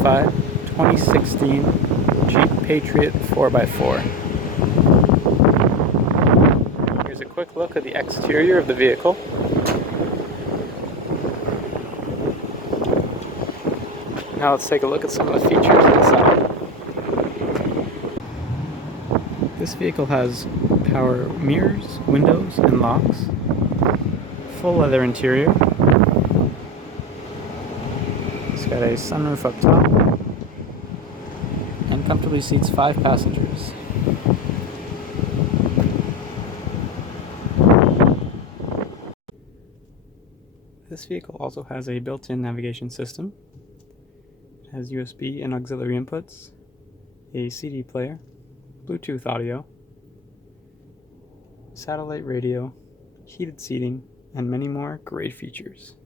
certified 2016 Jeep Patriot 4x4. Here's a quick look at the exterior of the vehicle. Now let's take a look at some of the features inside. This vehicle has power mirrors, windows, and locks. Full leather interior. It's got a sunroof up top and comfortably seats 5 passengers. This vehicle also has a built-in navigation system. It has USB and auxiliary inputs, a CD player, Bluetooth audio, satellite radio, heated seating, and many more great features.